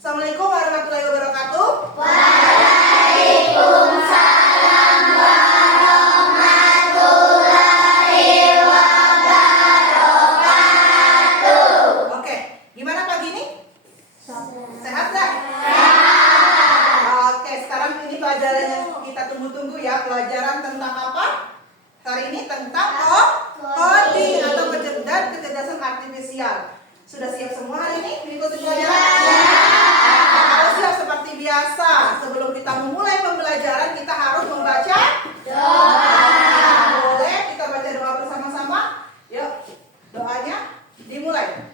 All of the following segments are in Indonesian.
Assalamualaikum warahmatullahi wabarakatuh. Waalaikumsalam warahmatullahi wabarakatuh. Oke, gimana pagi ini? Sehat nggak? Oke, sekarang ini pelajaran yang kita tunggu-tunggu ya. Pelajaran tentang apa? Hari ini tentang coding atau kecerdasan artifisial. Sudah siap semua hari ini mengikuti pelajaran? Harus siap seperti biasa. Sebelum kita memulai pembelajaran, kita harus membaca doa. Boleh kita baca doa bersama-sama? Yuk, doanya dimulai.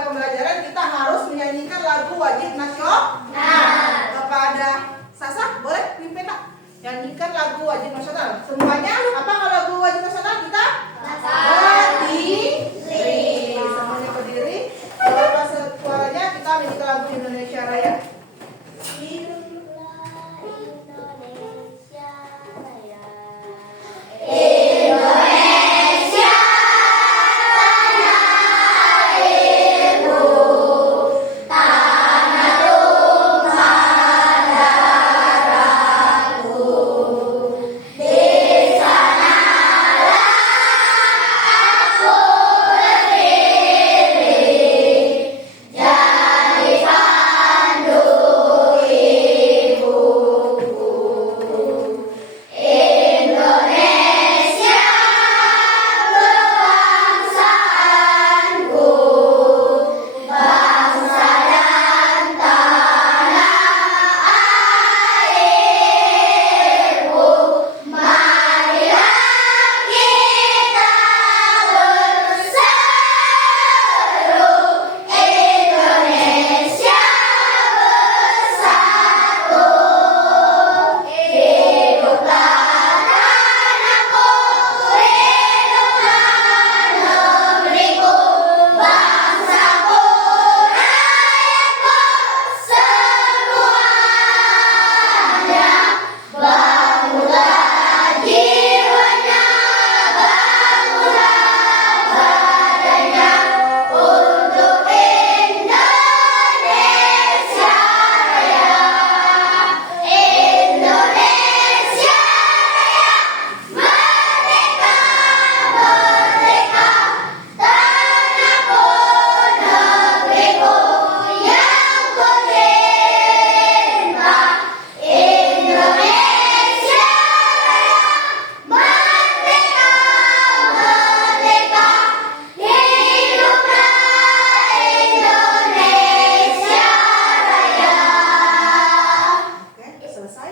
Pembelajaran kita harus menyanyikan lagu wajib nasional. Kepada Sasa, boleh pimpin nak nyanyikan lagu wajib nasional. Semuanya apa kalau lagu wajib nasional kita? Berdiri. Semuanya berdiri. Kalau suaranya kita menyanyikan lagu Indonesia Raya.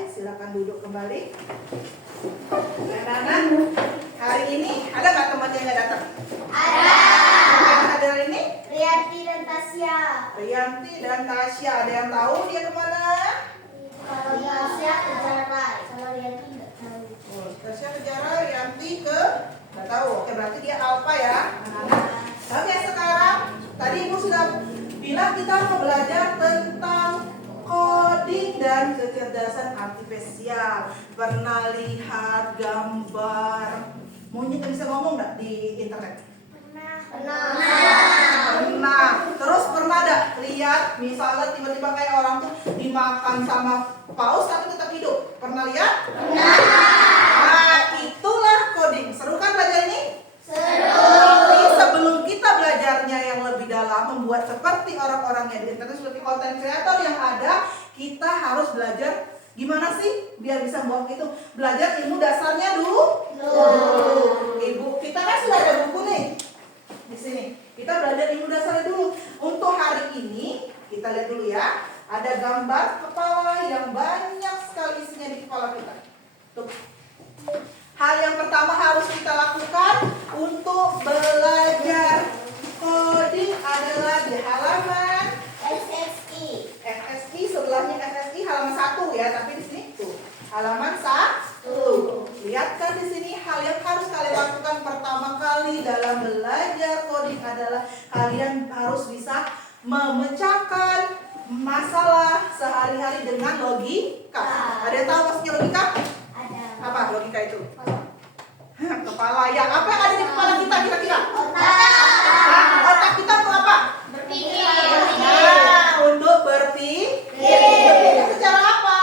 Silakan duduk kembali. Anak-anak, hari ini ada nggak teman yang nggak datang? Ada. Yang hadir hari ini? Rianti dan Tasya. Rianti dan Tasya. Ada yang tahu dia kemana? Kalau Tasya ke Jarai, kalau Rianti nggak tahu. Tasya ke Jarai, Rianti ke nggak tahu. Oke, berarti dia alfa ya. Oke, sekarang tadi Ibu sudah bilang kita mau belajar tentang coding dan kecerdasan artifisial. Pernah lihat gambar monyet yang bisa ngomong nggak di internet? Pernah. Pernah. orang tuh dimakan sama paus tapi tetap hidup. Pernah lihat? Nah, itulah coding. Seru kan belajar ini? Tapi sebelum kita belajarnya yang lebih dalam, membuat seperti orang-orang yang di internet, seperti konten kreator yang ada, kita harus belajar gimana sih biar bisa buat itu. Belajar ilmu dasarnya dulu. Ibu, kita kan sudah ada buku nih di sini. Kita belajar ilmu dasarnya dulu. Untuk hari ini kita lihat dulu ya. Ada gambar kepala yang banyak sekali isinya di kepala kita. Tuh. Hal yang pertama harus kita lakukan untuk belajar coding adalah di halaman SSI, sebelahnya SSI halaman 1 ya, tapi di sini tuh halaman 1. Lihat kan di sini hal yang harus kalian lakukan pertama kali dalam belajar coding adalah kalian harus bisa memecahkan masalah sehari-hari dengan logika. Ada yang tahu maksudnya logika? Apa logika itu? Kepala. Yang apa yang ada di kepala kita kira-kira? Otak kita untuk apa? Nah, untuk berpikir. Berpikir secara apa?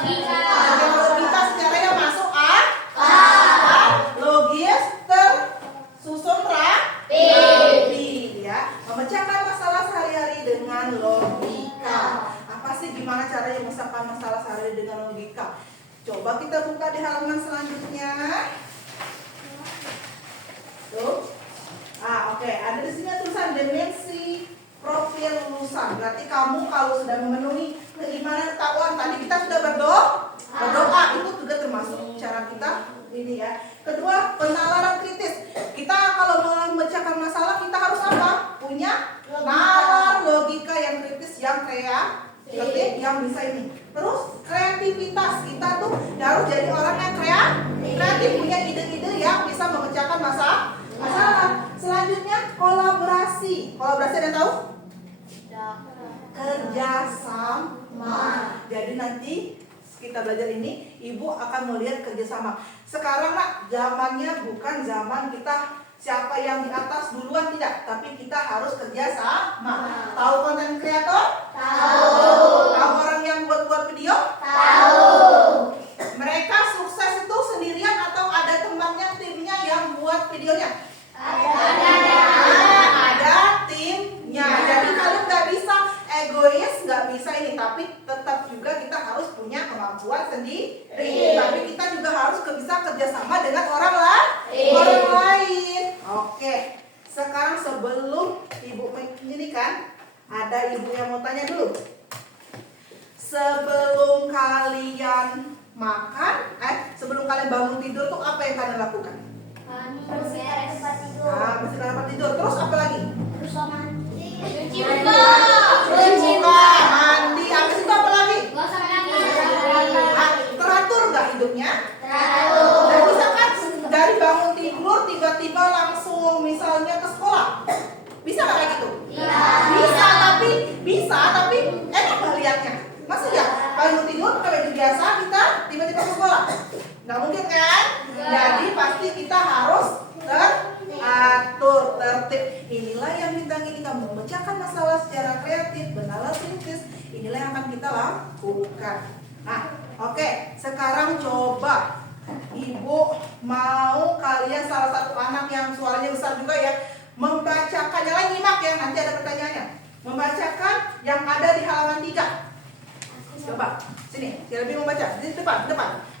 Dengan logika secara yang masuk akal, logis, tersusun rapi, ya. Memecahkan masalah sehari-hari dengan logika. Apa sih gimana caranya memecahkan masalah sehari-hari dengan logika? Coba kita buka di halaman selanjutnya. Tuh. Oke. Ada di sini tulisan dimensi profil lulusan. Berarti kamu kalau sudah memenuhi keimanan ketakwaan, tadi kita sudah berdoa. Itu juga termasuk cara kita ini ya. Kedua, penalaran kritis. Kita kalau memecahkan masalah kita harus apa? Punya nalar logika yang kritis, yang kreatif, yang bisa ini. Terus kreativitas, kita tuh harus jadi orang yang kreatif, punya ide-ide yang bisa memecahkan masalah. Selanjutnya kolaborasi. Kolaborasi ada yang tahu? Kerjasama. Jadi nanti kita belajar ini, ibu akan melihat kerjasama. Sekarang nak, zamannya bukan zaman kita siapa yang di atas duluan, tidak, tapi kita harus kerjasama. Tahu konten kreator? Tahu orang yang buat video? Tahu. Mereka sukses itu sendirian atau ada temannya, timnya yang buat videonya? Ada timnya. Jadi kalian nggak bisa egois, nggak bisa ini, tapi tetap juga kita harus punya kemampuan sendiri. Tapi kita juga harus bisa kerjasama dengan orang lain. Oke. Sekarang sebelum ibu ini kan, ada ibu yang mau tanya dulu. Sebelum kalian makan, sebelum kalian bangun tidur tuh apa yang kalian lakukan? Bersihkan tempat tidur. Bersihkan tempat tidur. Terus apa lagi? Terus mandi. Cuci muka, mandi. Habis itu apa lagi? Teratur nggak hidupnya? Teratur. Dan bisa kan dari bangun tidur tiba-tiba langsung misalnya ke sekolah? Bisa nggak kayak gitu? Bisa tapi enak nggak liatnya? Masih ya? Bangun tidur pakai baju biasa kita tiba-tiba ke sekolah? Nggak mungkin kan? Jadi pasti kita harus teratur, tertib. Inilah yang bintang ini kamu memecahkan masalah secara kreatif, bernalar kritis. Inilah yang akan kita lakukan. Nah, oke. Sekarang coba ibu mau kalian salah satu anak yang suaranya besar juga ya, membacakan. Yang lain nyimak ya, nanti ada pertanyaannya. Membacakan yang ada di halaman 3. Coba, sini, yang lebih membaca, di depan.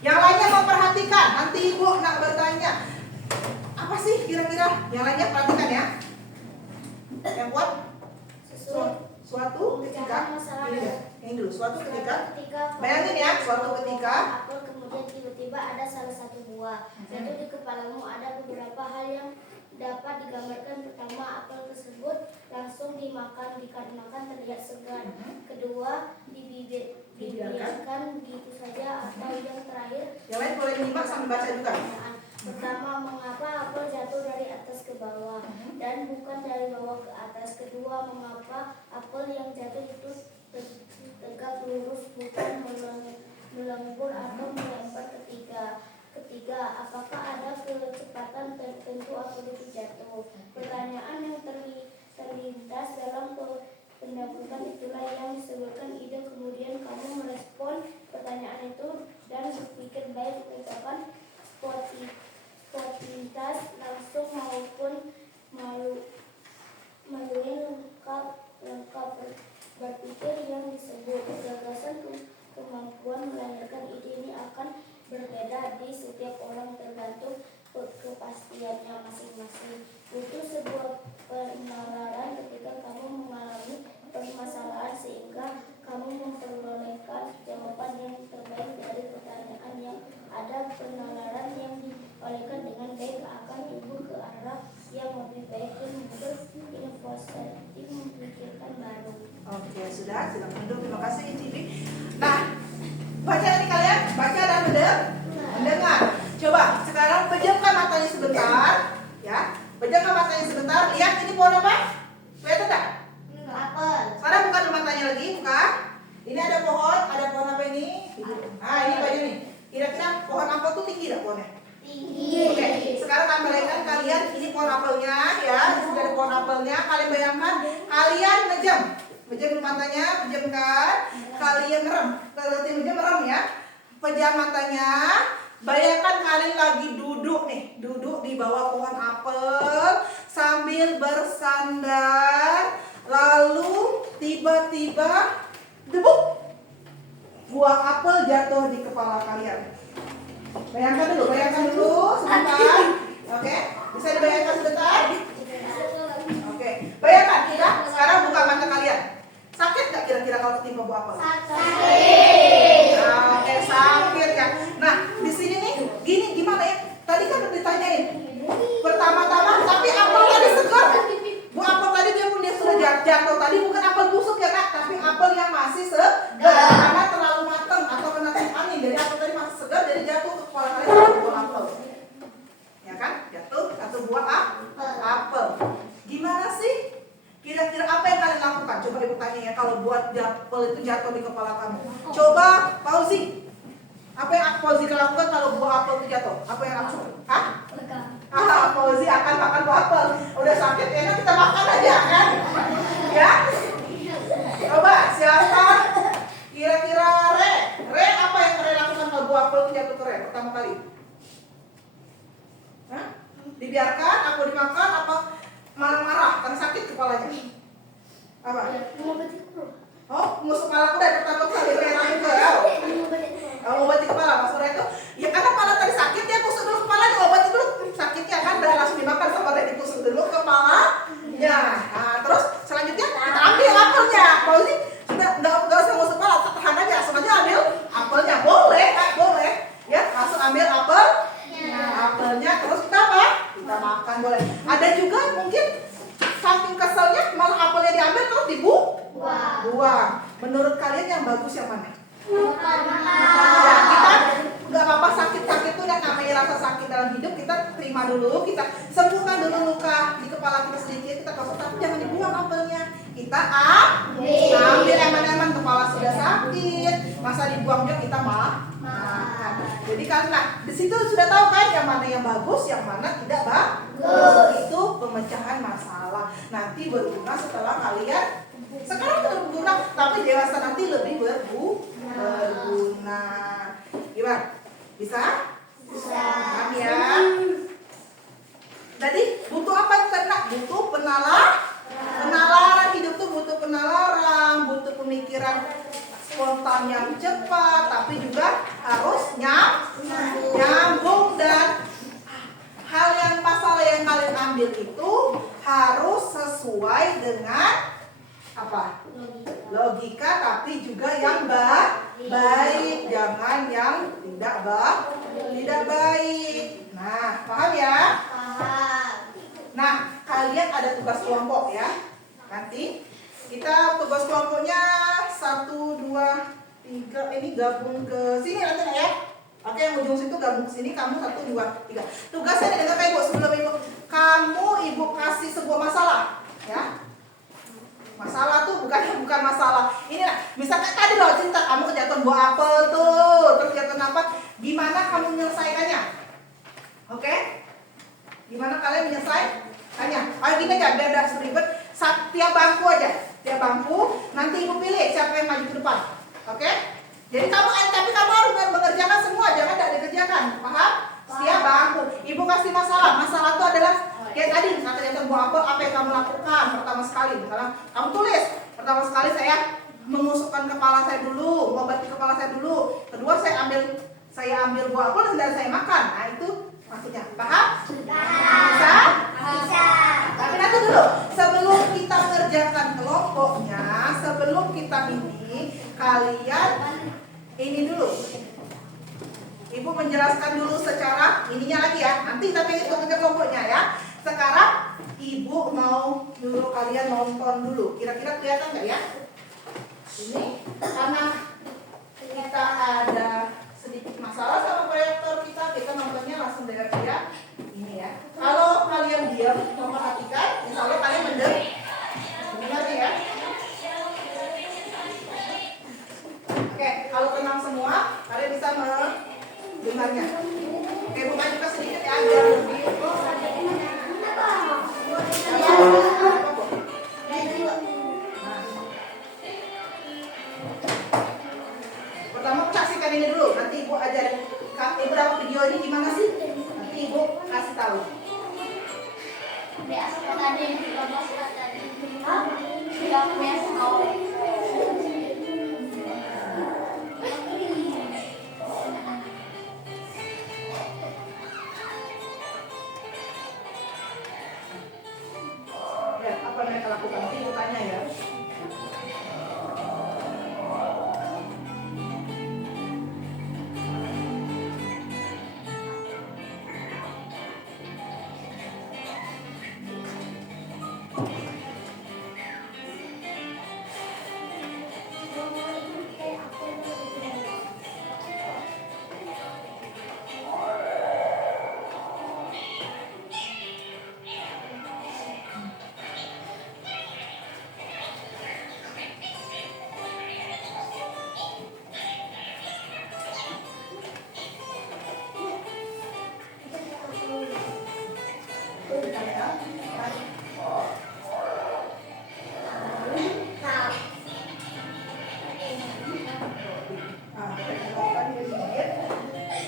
Yang lainnya memperhatikan, nanti ibu nak bertanya, apa sih kira-kira? Yang lainnya perhatikan ya. Yang kuat? Suatu ketika, ini dulu, suatu ketika, bayangin ya, suatu ketika, kemudian tiba-tiba ada salah satu buah. Jatuh di kepalamu, ada beberapa hal yang dapat digambarkan. Pertama, apel tersebut langsung dimakan dikarenakan terlihat segar. Kedua, dibiarkan begitu saja. Atau yang terakhir, yang lain boleh nyimak sambil baca juga. pertama, mengapa apel jatuh dari atas ke bawah dan bukan dari bawah ke atas. Kedua, mengapa apel yang jatuh itu tegak lurus bukan melengkung atau melempar. Ketiga, apakah ada kecepatan tertentu apel itu jatuh? Pertanyaan yang terlintas dalam pendapat itulah yang disebutkan ide. Kemudian berbeda di setiap orang tergantung kepastiannya masing-masing. Butuh sebuah penalaran ketika kamu mengalami permasalahan sehingga kamu memperolehkan jawaban yang terbaik dari pertanyaan yang ada. Penalaran yang diolehkan dengan baik akan tumbuh ke arah yang lebih baik dan berinovasi memikirkan baru. Oke, sudah, silakan duduk. Terima kasih Cibi. Nah, baca ini kalian, baca dan mendengar. Coba sekarang pejamkan matanya sebentar, ya. Pejamkan matanya sebentar. Lihat ini pohon apa? Lihat tidak? Apel. Sekarang buka dulu matanya lagi, buka. Ini ada pohon apa ini? Nah, ini baju nih. Kira-kira pohon apel tuh tinggi tidak pohonnya? Tinggi. Oke, sekarang kembalikan kalian ini pohon apelnya, ya. Di sini ada pohon apelnya. Kalian bayangkan, kalian ngejam dulu matanya, pejamkan. Kalian merem, merem ya. Pejam matanya. Bayangkan kalian lagi duduk di bawah pohon apel sambil bersandar. Lalu tiba-tiba debuk, buah apel jatuh di kepala kalian. Bayangkan dulu sebentar. Oke, bisa dibayangkan sebentar? Oke, bayangkan kita sekarang buka mata kalian. Sakit nggak kira-kira kalau ketimpa buah apel? Sakit. Nah, oke, sakit ya. Nah, di sini nih, gimana ya? Tadi kan udah ditanyain. Pertama-tama, tapi apel tadi segar. Buah apel tadi dia sudah jatuh. Tadi bukan apel busuk ya kak, tapi apel yang masih segar karena terlalu matang atau kena tiup angin. Jadi apel tadi masih segar, jadi jatuh ke kepala kalian buah apel. Ya kan? Jatuh satu buah apel. Gimana sih? Kira-kira apa yang kalian lakukan? Coba ibu tanya ya, kalau buat apel itu jatuh di kepala kamu. Coba Fauzi. Apa yang Fauzi lakukan kalau buah apel itu jatuh? Apa yang lakukan? Hah? Fauzi akan makan buah apel. Udah sakit enak kita makan aja kan? Ya? Coba siapa? Kira-kira Re apa yang Re lakukan kalau buah apel itu jatuh ke Re pertama kali? Hah? Dibiarkan? Apa dimakan? Apa marah-marah karena sakit kepalanya? Apa? Oh, musuh kepala aku dari pertama kali merah juga ya. Obati kepala maksudnya itu ya karena kepala tadi sakit ya, tusuk dulu kepalanya, obati dulu sakitnya kan, dan langsung dimakan sama dari tusuk dulu kepala ya. Nah, terus selanjutnya kita ambil apelnya. Kalau sih sudah nggak usah musuh kepala, tahan aja, sengaja ambil apelnya. Boleh ya, langsung ambil apelnya terus kita apa? Kita makan boleh. Ada juga mungkin saking keselnya malah apelnya diambil terus dibuang. Menurut kalian yang bagus yang mana? Ya, kita nggak apa-apa sakit tuh yang namanya rasa sakit dalam hidup, kita terima dulu, kita sembuhkan dulu luka di kepala kita sedikit, kita gosok, tapi jangan dibuang apelnya. Kita ambil eman-eman, kepala sudah sakit, masa dibuang juga kita makan. Jadi karena di situ sudah tahu kan yang mana yang bagus, yang mana tidak bagus. Itu pemecahan masalah. Nanti berguna setelah kalian sekarang berguna, tapi dewasa nanti lebih berguna. Gimana? Bisa? Paham ya? Jadi butuh apa itu tadi? Butuh penalaran. Hidup tuh butuh penalaran, butuh pemikiran spontan yang cepat, tapi juga harus nyambung, dan masalah yang kalian ambil itu harus sesuai dengan apa? Logika, tapi juga yang baik, jangan yang tidak baik. Nah, paham ya? Paham. Nah, kalian ada tugas kelompok ya. Nanti kita tugas kelompoknya 1, 2, 3 ini gabung ke sini nanti ya. Oke, yang ujung situ gabung ke sini, kamu 1, 2, 3. Tugasnya dengan Ibu sebelum Ibu kasih sebuah masalah, ya. Masalah tuh bukan masalah. Ini lah, misalkan tadi loh cerita kamu kejatuhan buah apel tuh, terus jatuh apa? Gimana kamu menyelesaikannya? Oke? Gimana kalian menyelesaikannya? Ayo gini aja, biar udah seribet. Tiap bangku aja, nanti Ibu pilih siapa yang maju ke depan. Oke? Jadi tapi kamu harus mengerjakan semua, jangan tidak dikerjakan. Paham? Setiap bangku. Ibu kasih masalah. Masalah itu adalah kayak tadi, misalnya jatuh buah apel, apa yang kamu lakukan pertama sekali? Misalnya kamu tulis, pertama sekali saya menusukkan kepala saya dulu, mengobati kepala saya dulu. Kedua saya saya ambil buah apel dan saya makan. Nah itu maksudnya. Paham? Bisa? Bisa. Tapi nanti dulu, sebelum kita mengerjakan kelompoknya, sebelum kita ini, kalian ini dulu. Ibu menjelaskan dulu secara ininya lagi ya. Nanti tapi untuk kelompoknya ya. Sekarang ibu mau nyuruh kalian nonton dulu. Kira-kira kelihatan nggak ya? Ini karena kita ada sedikit masalah sama proyektor kita nontonnya langsung dengan dia ini ya. Kalau kalian diam memperhatikan, insya Allah kalian mendengar ya. Oke, kalau tenang semua, kalian bisa mendengarnya. Oke, buka juga sedikit ya, biar lebih. Pertama saksikan ini dulu, nanti ibu ajarin ibu dapat video ini gimana sih? Nanti ibu kasih tahu. Ya, apa mereka lakukan? Nanti ibu tanya ya.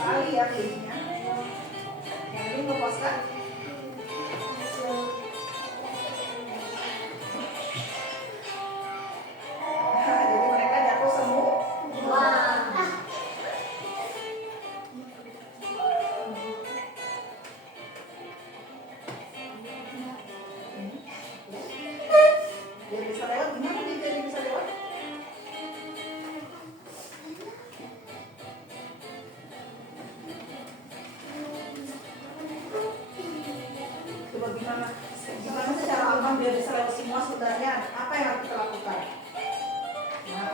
Tali ya kulitnya. Yang ini lepaskan. Jadi mereka jatuh semua. Dia bisa lewat, gimana dia jadi bisa lewat? Coba gimana secara aman biar bisa lewat semua sebenarnya? Apa yang harus kita lakukan? Nah,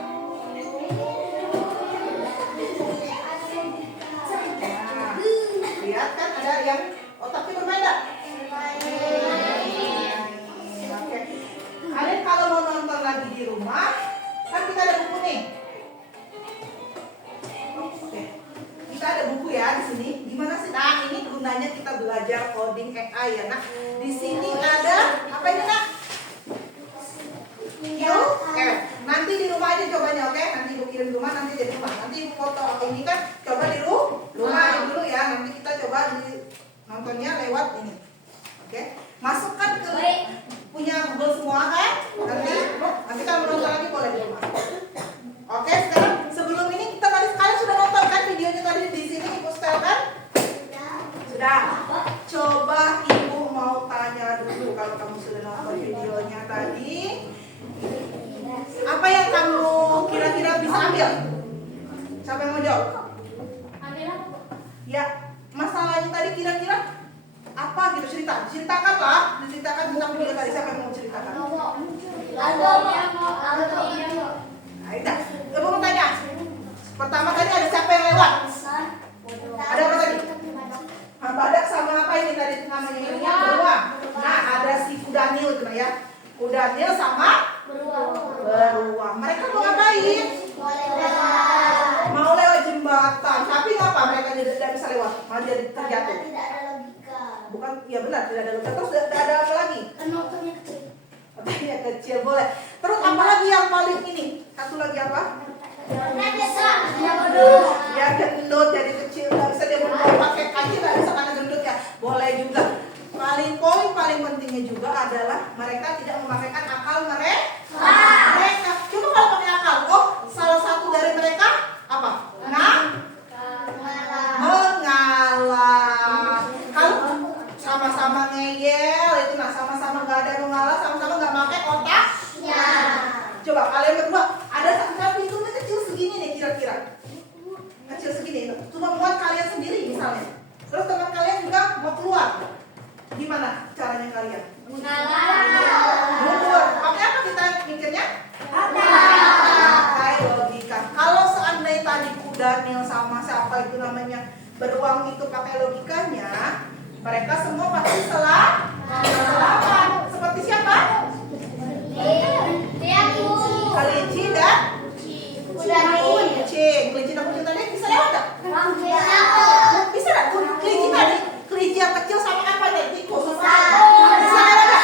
lihat kan ada yang otaknya berbeda. Oke. Kalian kalau mau nonton lagi di rumah, kan kita ada buku nih. Oke. Kita ada buku ya di sini. Gimana sih? Nah, ini gunanya kita belajar coding AI ya. Nah, di sini ada apa ini, Nak? Nanti di rumah aja cobanya, oke? Nanti ibu kirim di rumah, nanti jadi rumah. Nanti ibu foto ini kan coba di rumah aja dulu ya. Nanti kita coba nontonnya lewat ini. Oke? Masukkan ke punya Google semua kan? Nanti kalau menonton lagi boleh di rumah. Oke, sekarang sebelum ini kita tadi kalian sudah nonton kan videonya tadi di sini ibu setel kan? Sudah. Coba ibu mau tanya dulu kalau kamu sudah nonton videonya tadi. Apa yang kamu kira-kira bisa ambil? Siapa yang mau jawab? Ya, masalahnya tadi kira-kira apa gitu ceritakanlah, diceritakan tentang video tadi. Siapa yang mau ceritakan? Nah, itu. Ibu mau tanya. Pertama tadi ada siapa yang lewat? Ada apa tadi? Badak sama apa ini tadi namanya? Beruang. Nah, ada si Kudanil gitu ya. Kudanil sama beruang. Mereka mau ngapain? Mau lewat jembatan. Tapi ngapa mereka tidak bisa lewat? Malah jadi terjatuh. Tidak ada logika. Bukan, ya benar tidak ada logika. Terus ada apa lagi? Penontonnya kecil. Otaknya kecil boleh. Terus apa lagi yang paling ini? Satu lagi apa? Ya gendut jadi kecil. Nggak bisa dia bermain pakai kaki, nggak bisa karena gendut ya. Boleh juga. Poin paling pentingnya juga adalah mereka tidak memakaikan akal mereka. Coba kalau pakai akal, salah satu dari mereka apa? Coba kalian berdua, ada satu pintunya kecil segini nih kira-kira. Kecil segini, cuma muat kalian sendiri misalnya. Terus teman kalian juga mau keluar. Gimana caranya kalian? Mundur. Pakai apa kita mikirnya? Pakai logika. Kalau seandainya tadi Daniel sama siapa itu namanya beruang itu pakai logikanya, mereka semua pasti selamat. Seperti siapa? Kelinci dan kucing. Kelinci dan kucing tadi bisa lewat tak? Bisa tak? Kelinci tadi, kelinci yang kecil sama apa tadi? Tikus. Bisa lewat tak?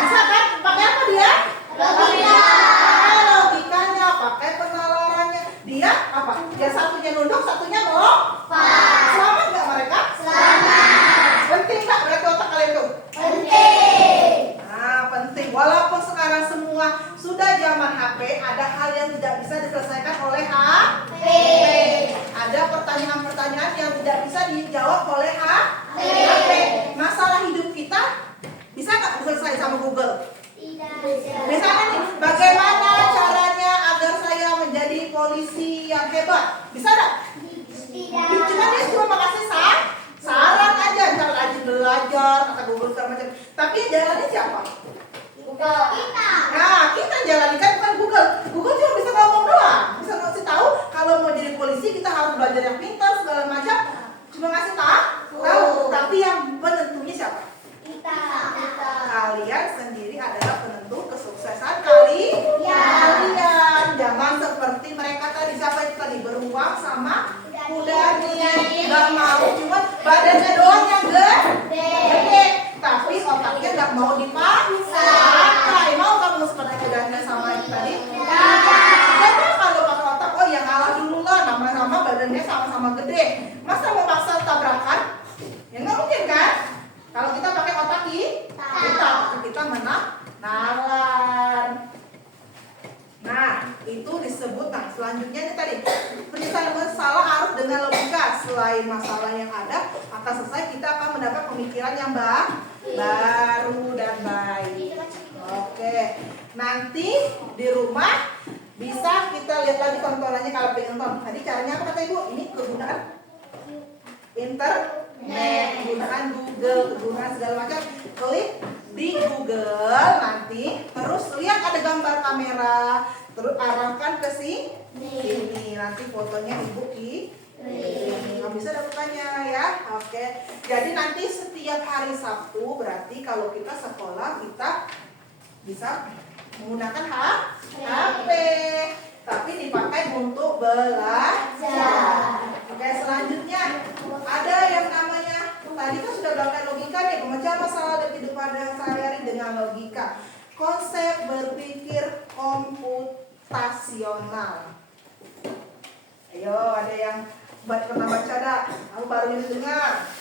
Bisa kan? Pakai apa dia? Pakai logikanya, pakai penalarannya. Dia apa? Dia satunya nunduk, satunya mau. Selamat nggak mereka? Penting nggak berarti otak kalian tuh? Penting. Walaupun sekarang semua sudah zaman HP, ada hal yang tidak bisa diselesaikan oleh HP. Ada pertanyaan-pertanyaan yang tidak bisa dijawab oleh HP. Masalah hidup kita bisa nggak diselesaikan sama Google? Misalnya nih, bagaimana caranya agar saya menjadi polisi yang hebat? Bisa nggak? Cuma dia cuma makasih saran aja, cara rajin belajar, kata Google segala macam. Tapi yang jalanin siapa? Nah, kita jalani kan bukan Google. Google cuma bisa ngomong doang, bisa ngasih tahu kalau mau jadi polisi kita harus belajar yang pintar segala macam. Cuma ngasih tahu. Tapi yang penentunya siapa? Kalian sendiri adalah penentu kesuksesan kalian. Jangan seperti mereka tadi, siapa itu tadi beruang sama kuda nih, nggak mau, cuma badannya doang yang gede, tapi otaknya nggak mau dipakai. Mau kamu seperti kudanya sama itu tadi? Coba kalau pakai otak, oh yang ngalah dulu lah, nama-nama badannya sama-sama gede. Masa mau paksa tabrakan? Ya nggak mungkin kan? Kalau kita pakai otak kita nalar. Nah, itu disebut. Nah, selanjutnya ini tadi penyelesaian masalah harus dengan logika. Selain masalah yang ada akan selesai, kita akan mendapat pemikiran yang baru dan baik. Oke, nanti di rumah bisa kita lihat lagi tontonannya kalau pengen nonton. Tadi caranya apa kata Ibu? Ini kegunaan internet, kegunaan Google, kegunaan segala macam. Klik di Google nanti, terus lihat ada gambar kamera, terus arahkan ke sini. Nanti fotonya Ibu nggak bisa dapetnya ya. Oke. Jadi nanti setiap hari Sabtu berarti kalau kita sekolah kita bisa menggunakan HP, tapi dipakai untuk belajar. Oke, selanjutnya ada yang namanya tadi kan sudah belajar logika nih, pemecahan masalah dan kehidupan sehari-hari dengan logika. Konsep berpikir komputasional. Ayo, ada yang pernah baca dah? Aku baru ini dengar.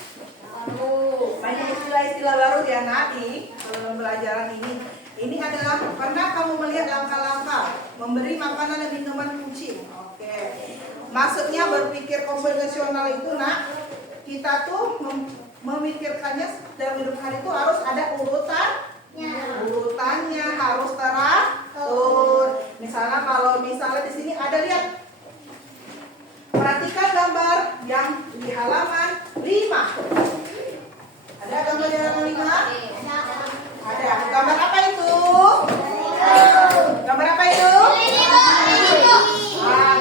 Banyak istilah-istilah baru ya Nadi dalam pembelajaran ini. Ini adalah karena kamu melihat langkah-langkah memberi makanan dan minuman kucing. Oke. Maksudnya berpikir komputasional itu kita tuh memikirkannya dalam hidup hari itu harus ada urutannya harus teratur. Misalnya kalau di sini ada, lihat, perhatikan gambar yang di halaman 5. Ada gambar di halaman 5? Ada. Gambar apa itu? Gambar apa itu?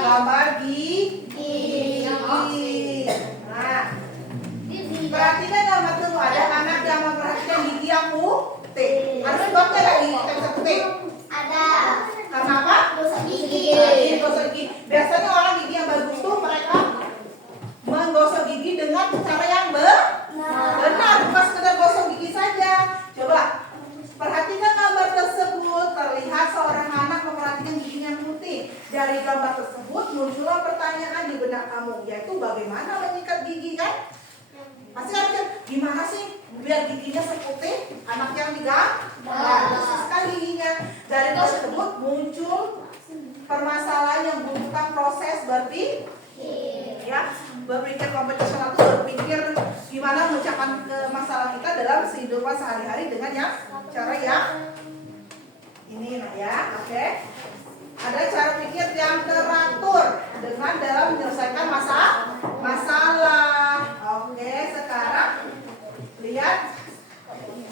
Gambar gigi. Nah, perhatikan gambar itu, ada anak yang memperhatikan gigi yang putih. Ada sebabnya nggak gigi kita bisa putih? Ada. Karena apa? Gosok gigi. Gosok gigi. Biasanya orang gigi yang bagus tuh mereka menggosok gigi dengan cara yang benar, bukan sekedar gosok gigi saja. Coba perhatikan gambar tersebut, terlihat seorang anak memperhatikan giginya yang putih. Dari gambar tersebut muncullah pertanyaan di benak kamu, yaitu bagaimana menyikat gigi kan? Pasti kan mikir, gimana sih biar giginya seputih anak yang digambar, bersih sekali giginya. Dari tersebut muncul permasalahan yang membutuhkan proses berpikir. Ya, berpikir komputasional itu berpikir gimana memecahkan masalah kita dalam kehidupan sehari-hari dengan cara Ini nak ya, oke. Ada cara pikir yang teratur dengan dalam menyelesaikan masalah. Oke, sekarang lihat.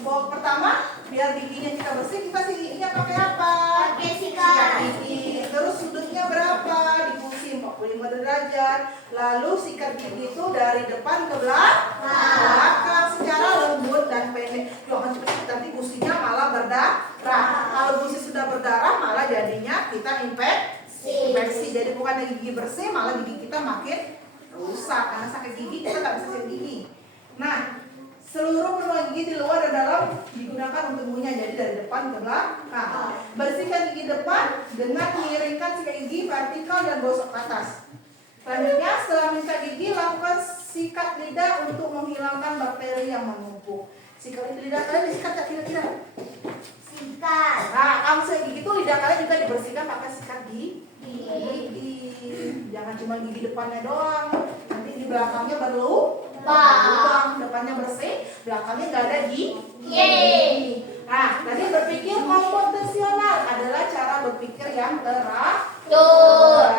Pertama, biar giginya kita bersih, kita giginya pakai apa? Pakai sikat gigi. Terus sudutnya berapa? Dikursi 45 derajat. Lalu sikat gigi itu dari depan ke belakang secara lembut dan pendek. Jangan cepet, nanti gusinya malah berdarah. Kalau gusi sudah berdarah, malah jadinya kita infeksi. Jadi bukan gigi bersih, malah gigi kita makin rusak. Karena sakit gigi kita nggak bisa sikat gigi. Nah, seluruh penuaan gigi di luar dan dalam digunakan untuk mengunyah, jadi dari depan ke belakang. Bersihkan gigi depan dengan miringkan sikat gigi vertikal dan gosok ke atas. Selanjutnya, setelah menyikat gigi, lakukan sikat lidah untuk menghilangkan bakteri yang menumpuk. Sikat lidah kalian disikat tidak? sikat Nah, kalau sikat gigi itu lidah kalian juga dibersihkan pakai sikat gigi. Jangan cuma gigi depannya doang, nanti di belakangnya berlubang. Depannya bersih, belakangnya nggak ada gigi. Nah, tadi berpikir komputasional adalah cara berpikir yang teratur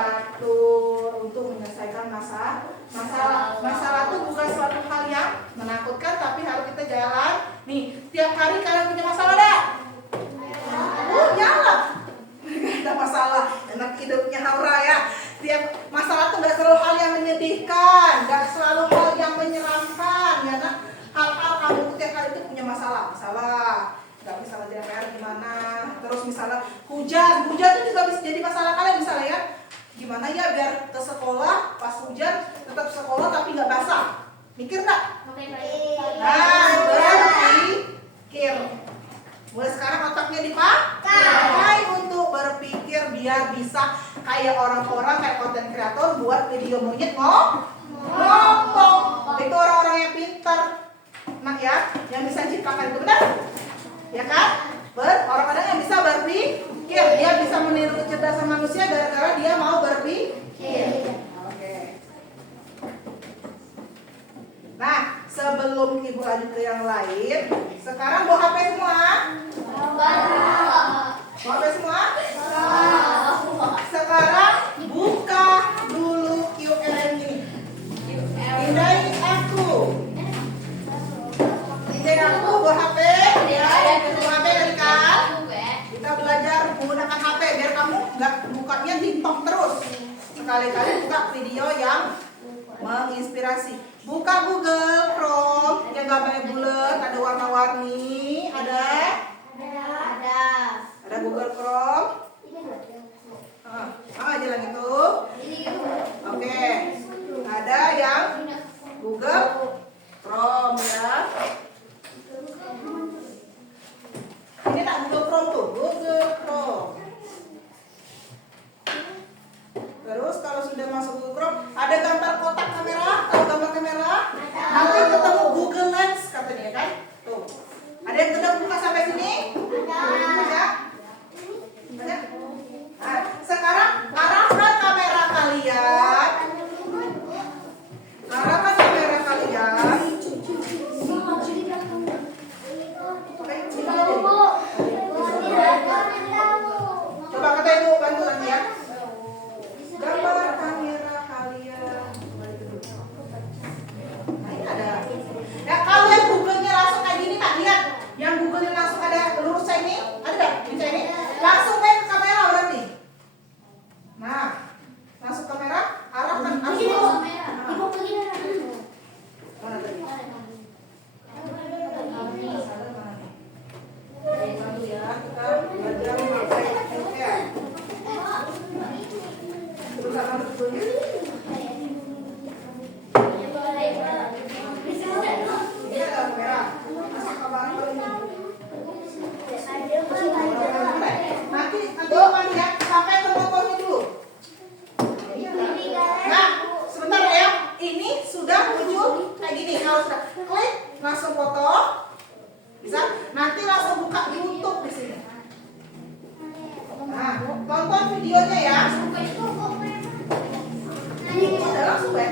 untuk menyelesaikan masalah. Masalah itu bukan suatu hal yang menakutkan, tapi harus kita jalan. Nih, tiap hari kalian punya masalah dah? Jalan. Gak ada masalah, enak hidupnya Haura ya. Tiap masalah tuh gak selalu hal yang menyedihkan, gak selalu hal yang menyeramkan, ya nak. Hal-hal kamu tiap hari itu punya masalah, gak bisa ngerjain PR gimana. Terus misalnya hujan itu juga bisa jadi masalah kalian misalnya ya. Gimana ya biar ke sekolah pas hujan tetap sekolah tapi gak basah. Mikir gak? Nah, berpikir. Mulai sekarang otaknya dipakai untuk berpikir biar bisa kayak orang-orang kayak konten kreator buat video monyet ngomong. Itu orang-orang yang pintar, nah ya, yang bisa ciptakan itu benar, ya kan? Orang-orang yang bisa berpikir, dia bisa meniru kecerdasan manusia gara-gara dia mau berpikir. Oke. Nah, sebelum ibu lanjut ke yang lain, sekarang bawa HP semua? Bawa HP semua? Sekarang buka dulu QLM ini. Pindahin aku. Bawa HP. Bawa HP dari kan? Kita belajar menggunakan HP biar kamu nggak bukanya TikTok terus. Sekali-kali buka video yang menginspirasi. Buka Google Chrome yang gambarnya bulat, ada warna-warni, ada Google Chrome. Aja lagi tuh. Oke. Ada yang Google Chrome ya. Ini tak Google Chrome tuh, Google Chrome. Terus kalau sudah masuk Google Chrome, ada gambar kotak kamera, tahu gambar kamera? Nanti ketemu Google Lens katanya kan? Tuh. Ada yang sudah buka sampai sini? Ada? Nah, sekarang arahkan kamera kalian. Coba kata ibu bantu lagi ya. Gambar kamera kalian. Nah, ini ada. Ya kalau yang Google-nya langsung kayak gini tak lihat. Yang Google-nya langsung ada lurus ini, ada enggak? Bisa ini. Langsung ke kamera berarti. Nah, masuk kamera, arahkan aku. Ibu pergi Mana tadi? Satu ya, kita belajar memakai QR. Terus akan berbunyi. Ini ada kamera. Masuk ke bawah ini. Nanti kamu lihat sampai ke fotonya dulu. Nah, sebentar ya. Ini sudah muncul kayak gini. Kalau sudah klik, langsung foto. Bisa? Nanti langsung buka YouTube di sini. Nah, tonton videonya ya. Ini udah langsung ya.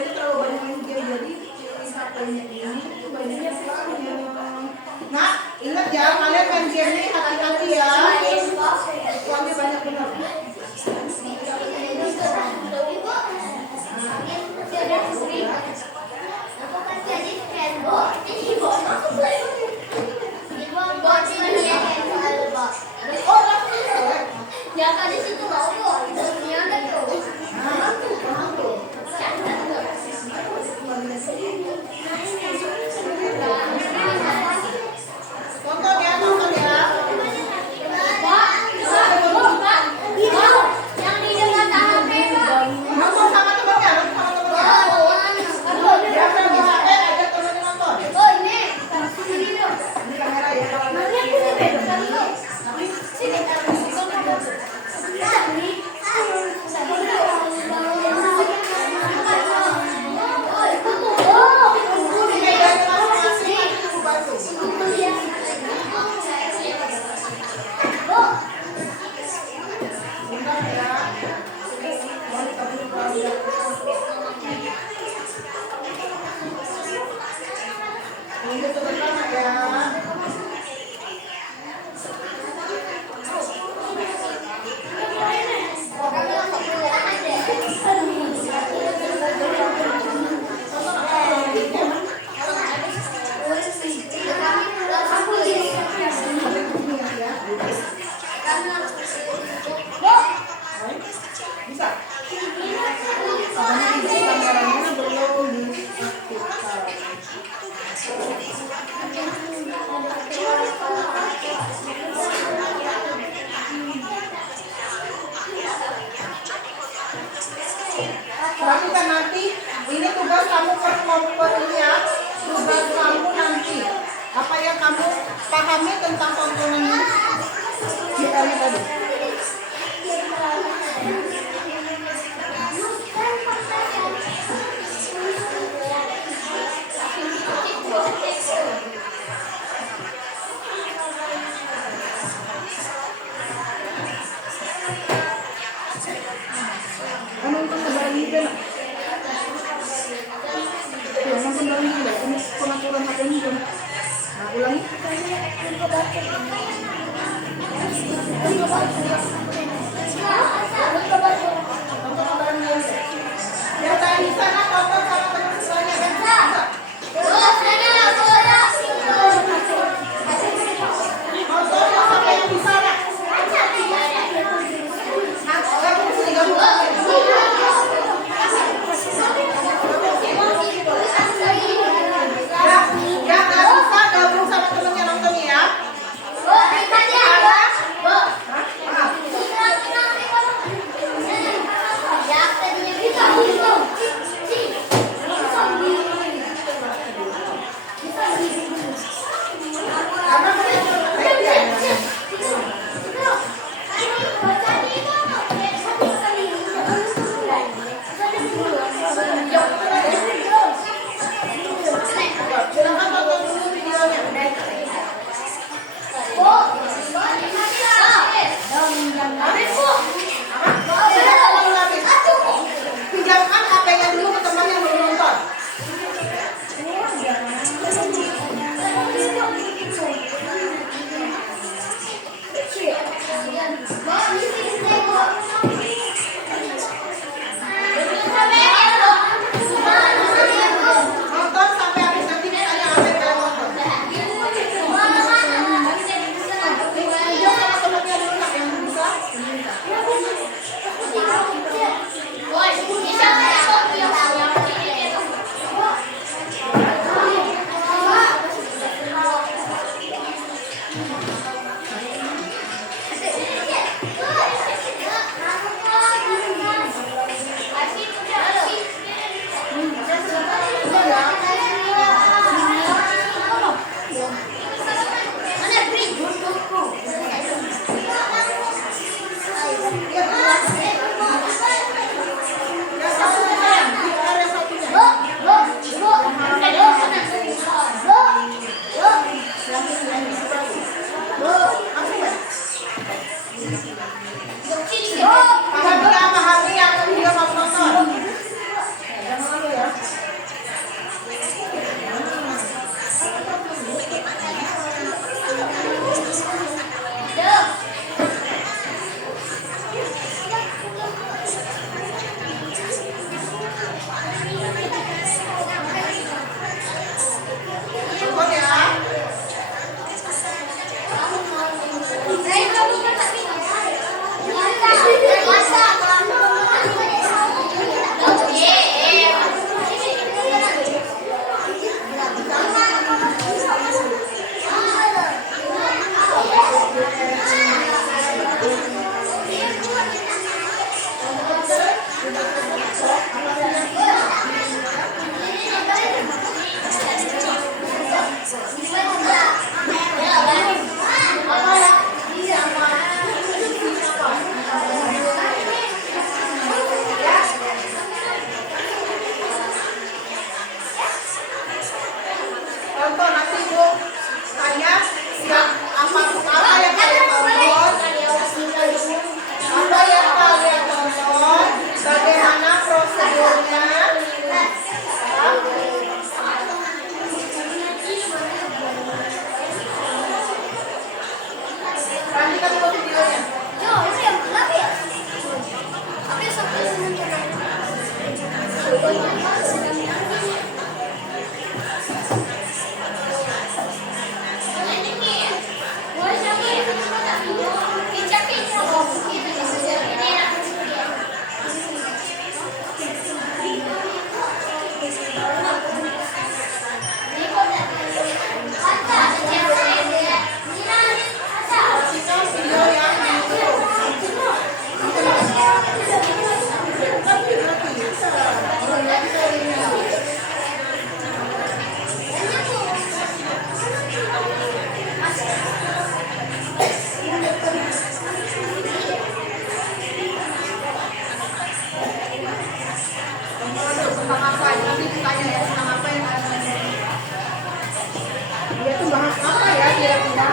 kayaknya terlalu banyak main game jadi HP-nya ini itu banyaknya filmnya. Nah, ingat ya kalian main game ini hati-hati ya. Filmnya banyak benar. Jangan di situ mau kok. Ini ada tuh. Tonton ya, tonton ya. Yang di dekat HP, Pak. Nonton sama temennya, nonton sama temennya. Dia sambil HP ajak temennya nonton. Oh, ini. Sini dong. Ini kamera ya. Ini sebentar ya. Bisa. Kameranya belum Tapi kan nanti ini tugas kamu ya, tugas kamu nanti. Apa yang kamu pahami tentang tontonan ini? Kita tadi. Nonton bareng juga nak? Tuh, nonton bareng juga. Ini pengaturan HP ini belum. Nah, ulangi. Tentang apa? Nanti ditanya ya tentang apa yang dia tuh bahas apa ya kira-kira?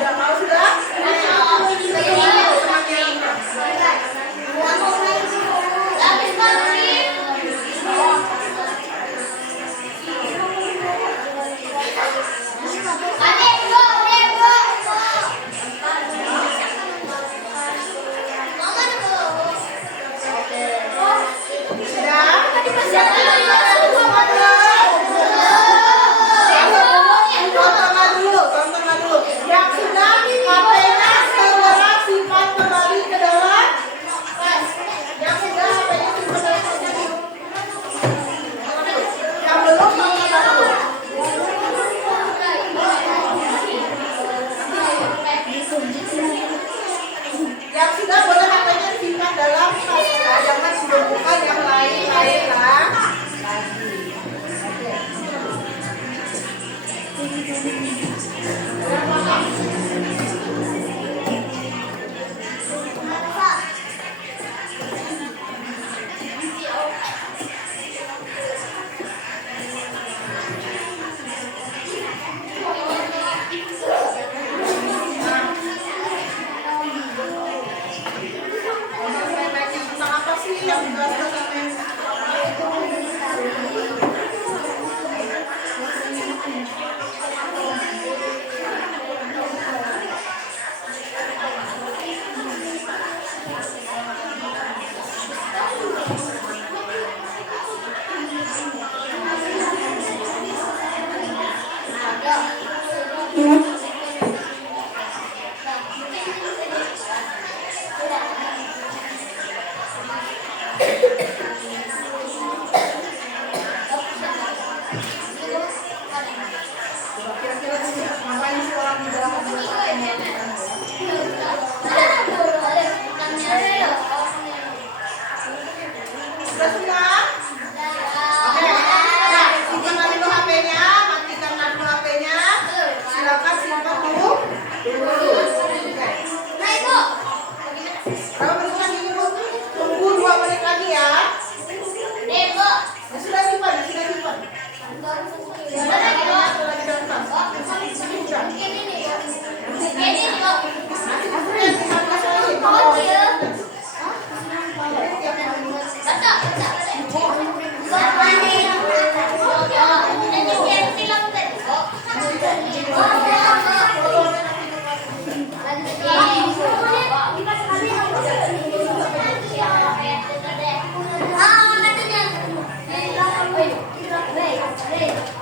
Sudah mau sudah? Tontonlah dulu. Yang sudah HP-nya segera simpan kembali ke dalam. Yang sudah HP-nya simpan dalam kertasnya. Yang belum tontonlah dulu. Yang sudah boleh HP-nya simpan dalam tas ya. Jangan sudah buka yang lain-lain lah. Tentang apa sih yang dibahas kira-kira ngapain sih orang di dalam sudah semua? Oke. Nah, simpan dulu HP-nya, matikan dulu HP-nya. Silakan simpan dulu. Kalau berusaha dulu, tunggu 2 menit lagi ya. Ya sudah simpan, ya sudah simpan.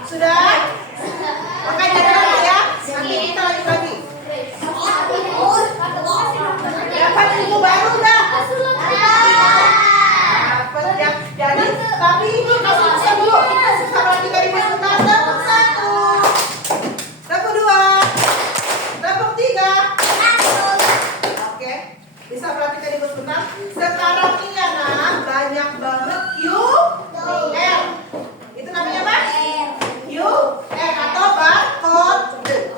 Sudah? Oke, jalan ya. Nanti kita lanjut lagi. Dapat ilmu baru dah. Dapat ya. Jadi, tapi ini masih bisa dulu. Kita susah lagi dari sebentar. Tepuk 1. Tepuk 2. Tepuk 3. Oke. Bisa perhatikan ibu sebentar. Sekarang ini anak banyak banget UR. Itu namanya apa? UR atau barcode.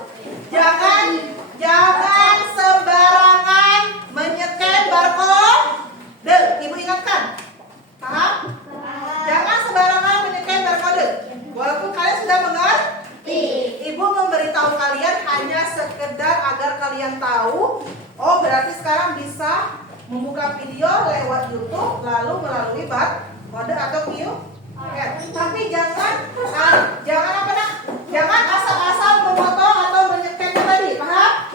kalian tahu, oh berarti sekarang bisa membuka video lewat YouTube lalu melalui barcode atau QR. Tapi jangan apa nak? Jangan asal-asal memotong atau menyekat tadi, paham?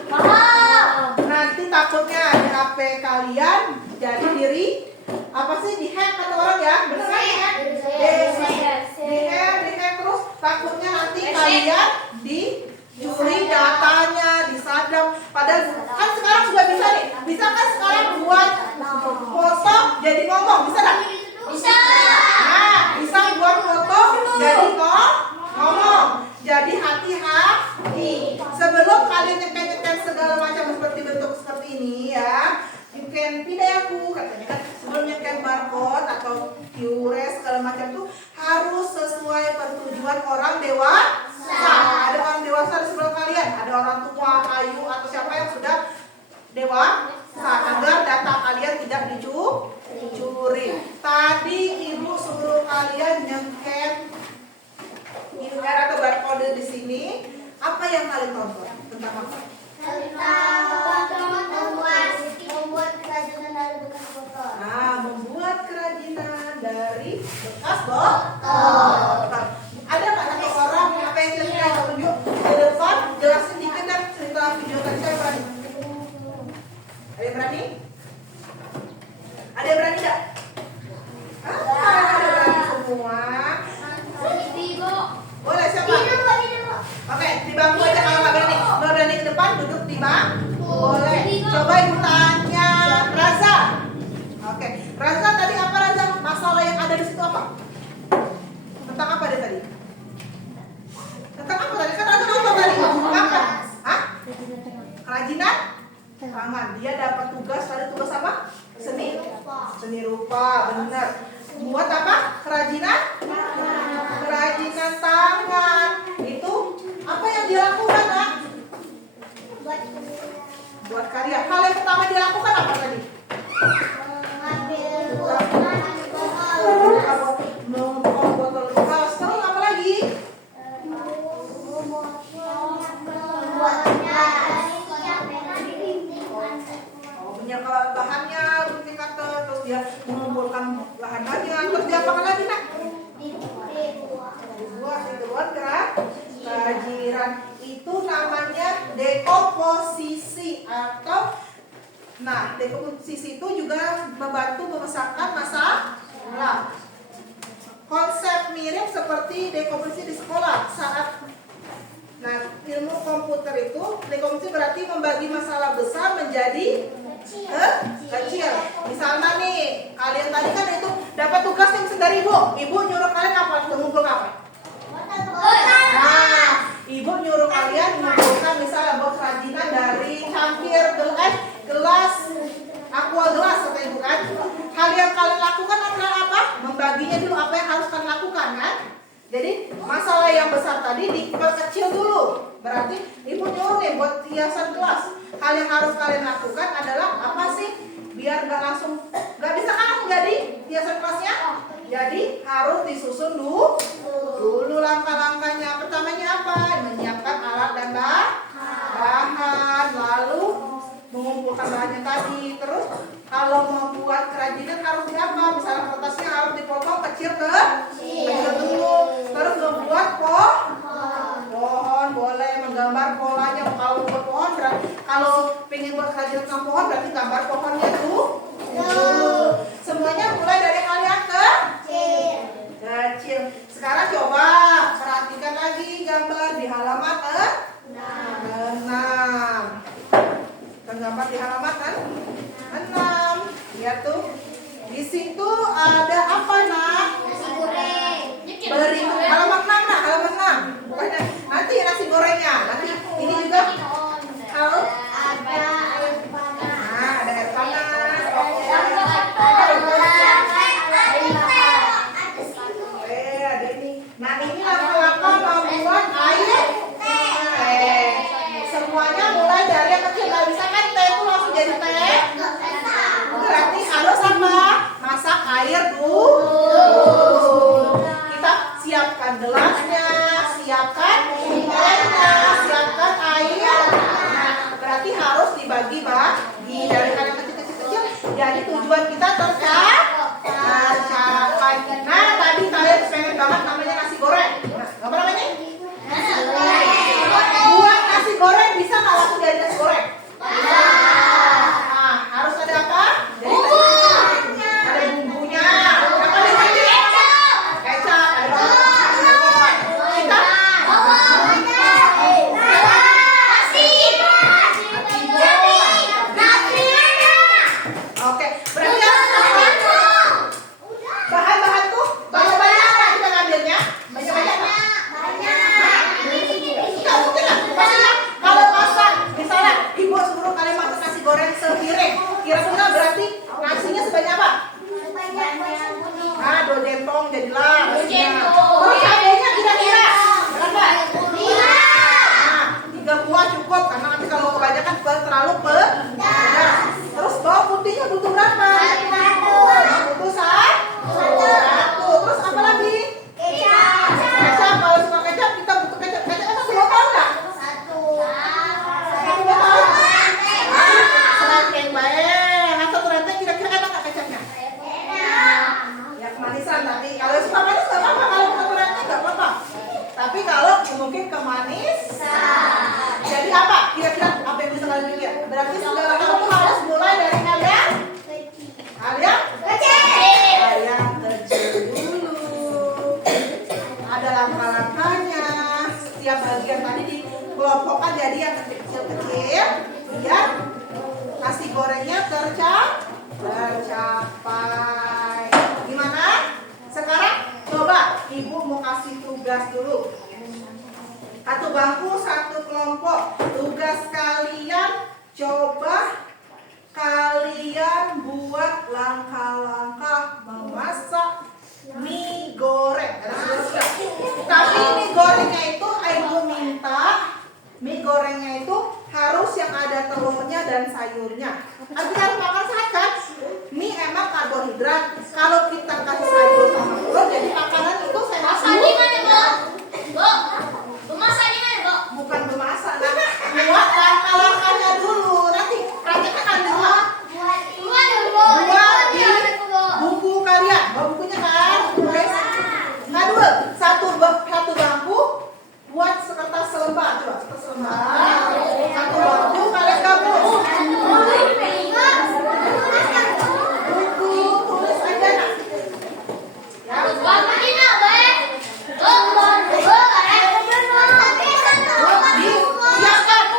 Nanti takutnya di HP kalian jadi apa sih dihack kata orang ya? Benar kan dihack? Dihack terus takutnya nanti kalian dicuri datanya, disadap. Padahal kan sekarang sudah bisa nih. Bisa kan sekarang buat foto jadi ngomong, bisa nggak? Bisa. Nah, bisa buat foto jadi ngomong. Jadi hati-hati. Sebelum kalian nyekat segala macam seperti bentuk seperti ini ya, you can pindah aku katanya kan. Sebelum nyekat barcode atau QR segala macam tuh harus sesuai persetujuan orang dewasa. Ada orang dewasa di sebelah kalian, ada orang tua, ayu atau siapa yang sudah dewasa agar data kalian tidak dicuri. Tadi ibu suruh kalian nyekat QR atau barcode di sini. Apa yang kalian tonton tentang apa? Membuat kerajinan dari bekas botol. Nah, membuat kerajinan dari bekas botol. Ada nggak satu orang apa yang kira-kira yang tunjuk di depan jelasin dikit dan cerita video tadi saya berani. Ada yang berani? Ada yang berani nggak? Ada berani semua. Boleh siapa? Oke, di bangku aja kalau nggak berani. Nggak berani ke depan, duduk di bangku. Boleh. Coba ibu tanya Raza. Oke, Raza tadi apa Raza? Masalah yang ada di situ apa? Tentang apa dia tadi? Tentang apa tadi? Kan Raza nonton tadi. Apa? Hah? Kerajinan tangan. Dia dapat tugas tadi, tugas apa? Seni rupa, benar. Buat apa? Kerajinan tangan. Itu apa yang dia lakukan, Nak? Buat karya. Hal yang pertama dia lakukan apa tadi? Membuat botol bekas. Terus apa lagi? Menyiapkan bahannya, gunting kata, terus dia mengumpulkan bahan lagi, terus dia apa lagi, Nak? Dibuat kerajinan. Itu namanya dekomposisi atau dekomposisi itu juga membantu membesarkan masalah. Konsep mirip seperti dekomposisi di sekolah saat ilmu komputer itu dekomposisi berarti membagi masalah besar menjadi kecil. Misalnya nih, kalian tadi kan itu dapat tugas yang dari ibu nyuruh kalian apa? Mengumpul apa? Nah, ibu nyuruh kalian mengumpulkan misalnya buat kerajinan dari cangkir gelas aqua gelas atau ibu kan. Hal yang kalian lakukan adalah apa? Membaginya dulu apa yang harus kalian lakukan kan. Jadi masalah yang besar tadi diperkecil dulu. Berarti ibu nyuruh nih buat hiasan gelas. Hal yang harus kalian lakukan adalah apa sih? Biar nggak bisa langsung jadi hiasan gelasnya. Jadi harus disusun dulu langkah-langkahnya. Pertamanya apa? Menyiapkan alat dan bahan, lalu mengumpulkan bahannya tadi. Terus kalau membuat kerajinan harus diapa? Misalnya kertasnya harus dipotong kecil dulu. Terus membuat pohon boleh menggambar polanya. Kalau buat pohon berarti kalau pengen buat kerajinan tentang pohon berarti gambar pohonnya dulu. Semuanya mulai dari hal yang kecil. Sekarang coba perhatikan lagi gambar di halaman 6. Gambar di halaman 6. Lihat tuh. Di situ ada apa, Nak? Nasi goreng. Beri halaman 6, Nak. Halaman 6. Bukannya nanti nasi gorengnya. Nanti ini juga kalau Ada air panas. nah, ada air panas. Ada ini. Nah, ini langkah-langkah membuat air teh. Semuanya mulai dari yang kecil. Gak bisa kan teh itu langsung jadi teh. Berarti harus apa? Masak air dulu. Kita siapkan gelasnya, siapkan tehnya, siapkan air buah cukup karena nanti kalau kebanyakan terlalu pedas. Terus bawang putihnya butuh berapa? Butuh satu. Terus apa lagi? Kecap. Kalau suka kecap kita butuh kecap. Kecap apa 2 tahun nggak? 1 tahun. Seranteng baik. Atau seranteng kira-kira enak nggak kecapnya? Ya kemanisan, tapi kalau suka manis nggak apa-apa. Kalau suka seranteng nggak apa-apa. Tapi kalau mungkin kemanis. Jadi apa? Kira-kira apa yang bisa kalian pikir? Berarti segala hal itu harus mulai dari kalian kecil dulu. Ada langkah-langkahnya. Setiap bagian tadi dikelompokkan jadi yang kecil-kecil. Biar nasi gorengnya tercapai. Gimana? Sekarang coba ibu mau kasih tugas dulu. Satu bangku, satu kelompok. Tugas kalian coba kalian buat langkah-langkah memasak mie goreng. Tapi mie gorengnya itu ibu minta mie gorengnya itu harus yang ada telurnya dan sayurnya. Artinya harus makan sehat kan? Mie emang karbohidrat. Kalau kita kasih sayur sama telur jadi makanan itu sehat. Bukan bermasak, buat langkah-langkahnya dulu. Nanti praktekkan dulu. Buat di buku kalian. Bawa bukunya kan? Tulis. Ngadul. Satu bangku buat sekertas selembar. Coba sekertas selembar. Satu bangku kalian gabung. Buku tulis aja nak. Ya.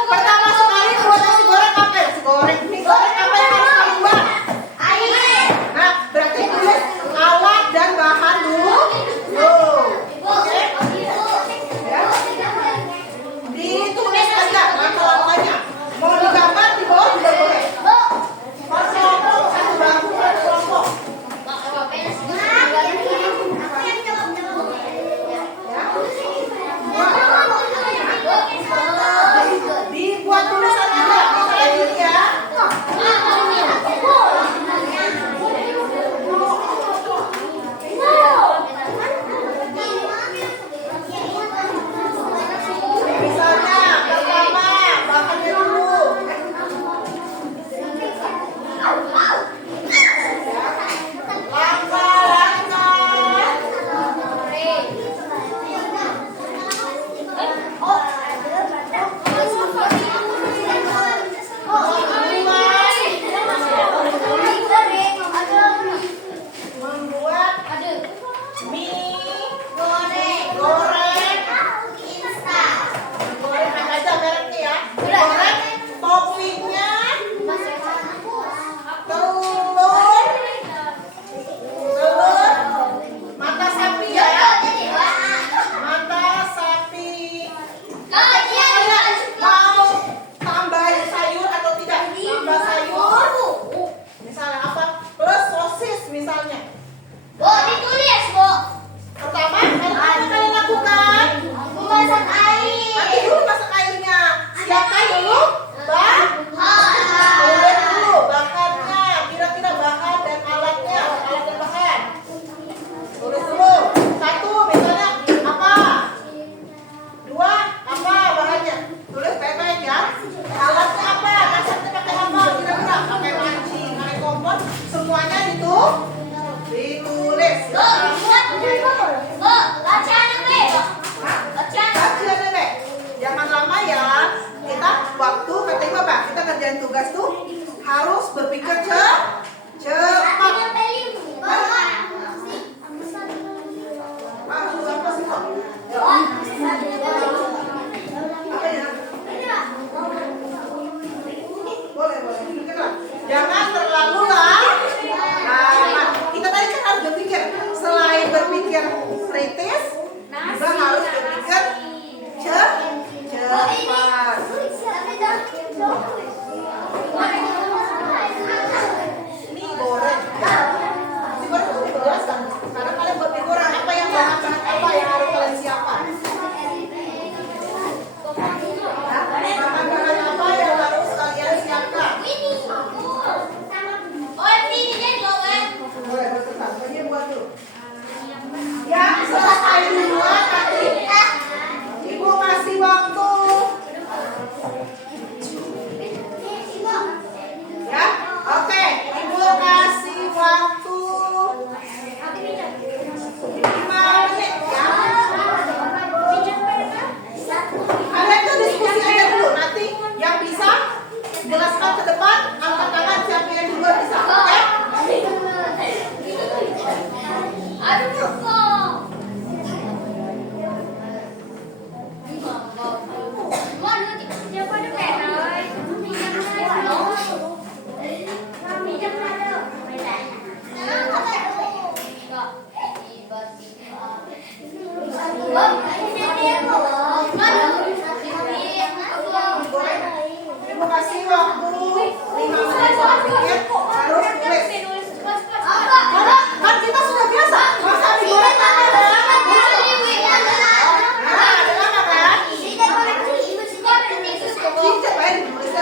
Pertama sekali buat nasi goreng apa? Mie goreng apa yang harus kamu buat? Air. Nah, berarti tulis alat dan bahan dulu. Oke. Ya. Ditulis aja langkah-langkahnya. Mau digambar di bawah juga boleh. Kelompok satu bangku per kelompok. Dibuat tulisan aja, misalnya gini ya. Misalnya, pertama, bahannya dulu. Membuat mie goreng. Goreng aja mereknya ya. Goreng toppingnya telur mata sapi ya. Mata sapi. Mau tambahin sayur atau tidak? Tambah sayur. Misalnya apa? Plus sosis misalnya. Pertama, apa kalian lakukan? Mati dulu masak airnya. Siapkan dulu tulis dulu bahannya. Kira-kira bahan dan alatnya. Alat dan bahan. Tulis dulu. 1 misalnya apa? 2 apa bahannya? Tulis baik-baik ya. Alatnya apa? Masaknya pakai apa? Kira-kira pakai panci, pakai kompor. Semuanya ditulis. Baca bebek. Jangan lama ya. Kita waktu kata Bapak, kita kerjain tugas tuh harus berpikir cepat. Apa sih kok? Apa ya? Boleh. Jangan terlalu lama. Kita tadi kan harus berpikir. Selain berpikir kritis, juga harus berpikir cepat. Mie goreng. Mie goreng itu dijelaskan. Sekarang kalian buat mie goreng apa yang harus kalian siapkan? Ya, oke. Ibu kasih waktu 5 menit ya. Kalian tuh diskusi aja dulu. Nanti yang bisa jelaskan ke depan, angkat tangan siapa yang duluan bisa. Oke? Ibu kasih waktu 5 menit. Harus tulis. Kan kita sudah biasa. Masa digoreng kan ada. Nah, ada lama kan? Cincet aja ditulis.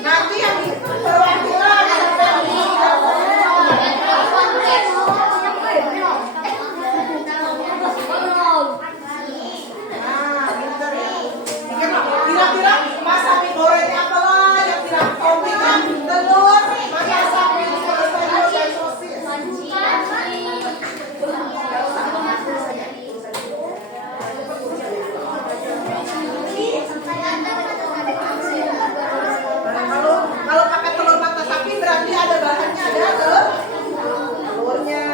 Nanti yang perwakilan sampai di pinter ya. Kira-kira masak mie goreng apa lah yang tidak kopi kan telur, masak sapi, telur dan sosis. Kalau pakai telur mata sapi berarti ada bahannya, ada telurnya.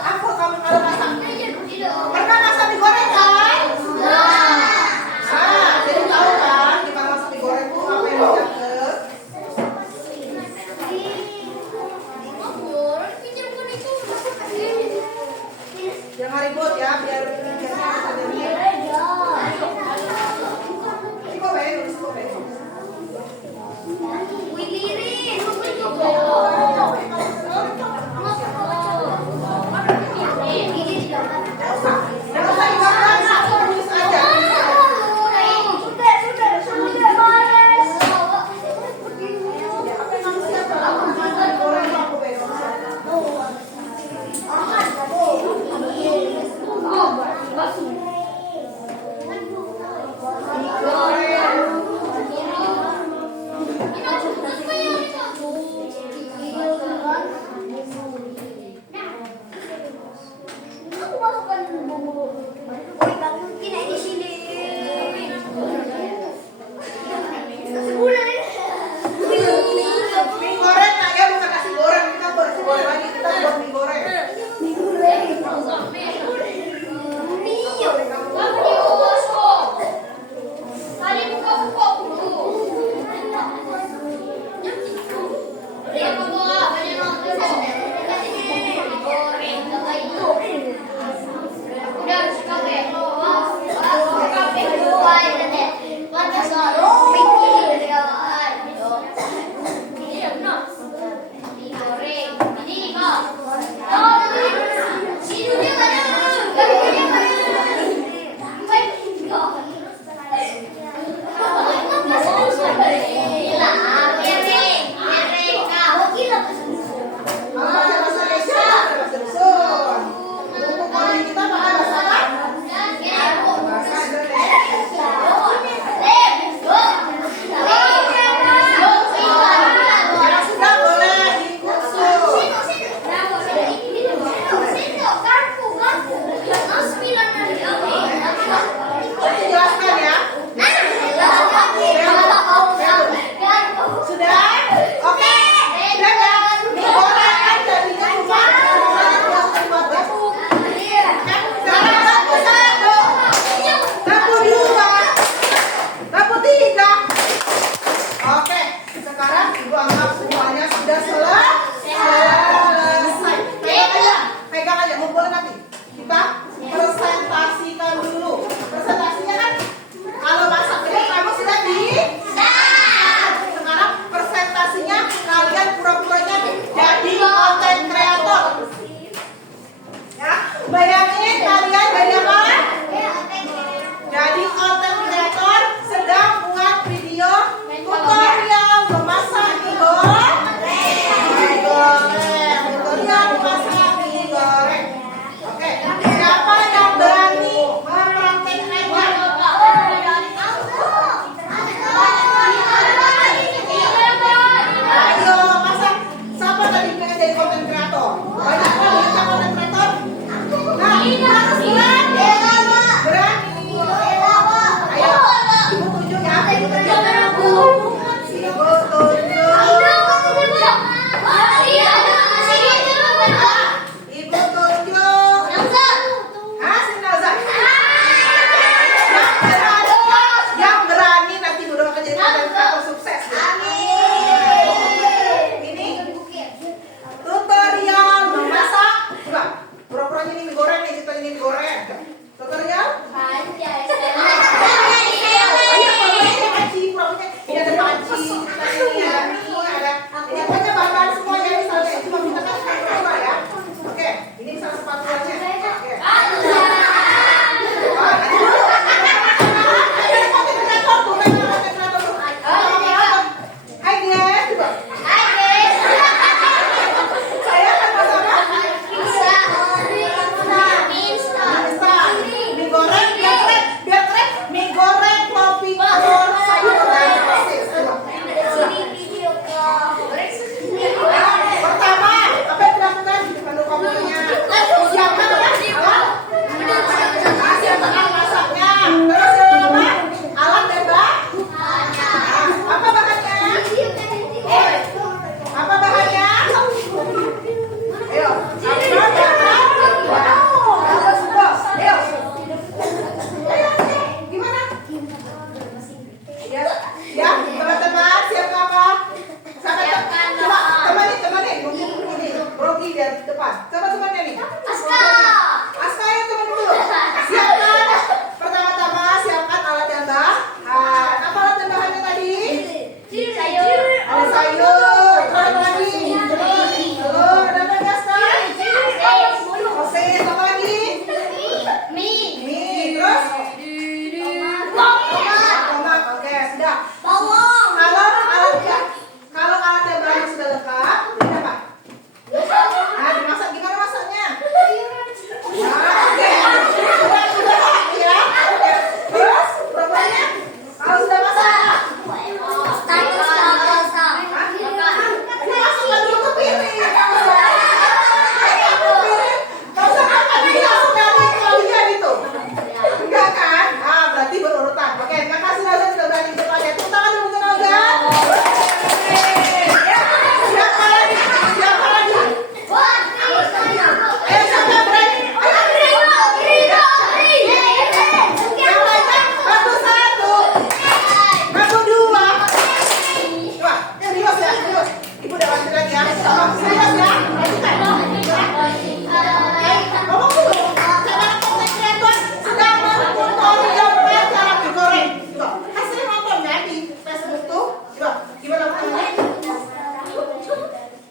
Aku kamu kalau masak pernah masak mie goreng kan? Nah, jadi tahu kan gimana masak mie goreng tuh apa yang dicampur? Jangan ribut ya, biar ini kok baik, nulis kok baik. Jangan usah digambar, tulis aja. Goreng aku baik. Mie goreng nak ya, bukan nasi goreng. Kita buat nasi goreng lagi, kita buat mie goreng. presentasinya depan. Coba temannya nih. Aska. Aska ya teman dulu. Siapkan. Pertama-tama siapkan alat dan bahan. Apa alat dan bahannya tadi? Sayur. Ada sayur. Apa lagi? Telur. Ada apa ya Aska? Sosis. Apa lagi? Mie. Terus? Tomat. Oke, sudah. Kalau alat dan bahan sudah lengkap, ini apa? Nah, dimasak gimana masaknya? Nah, oke. Ya. Oke. Terus berapanya? Kalau sudah masak. Masukkan dulu ke piring. Masukkan ke piring langsung dari kalian itu. Enggak kan? Ah, berarti berurutan. Oke, makasih Nazan sudah berani di depannya. Tepuk tangan dulu untuk Nazan. Ya, siapa lagi? Siapa lagi? Ayo siapa yang berani? Yang lainnya, aku satu. Aku dua. Coba, serius ya, serius. Ibu udah lanjut lagi ya. Serius ya. Ngomong dulu. Sekarang konten kreator sedang mengumpulkan gambar cara digoreng. Coba, kan sering nonton ya di Facebook tuh. Coba, gimana namanya?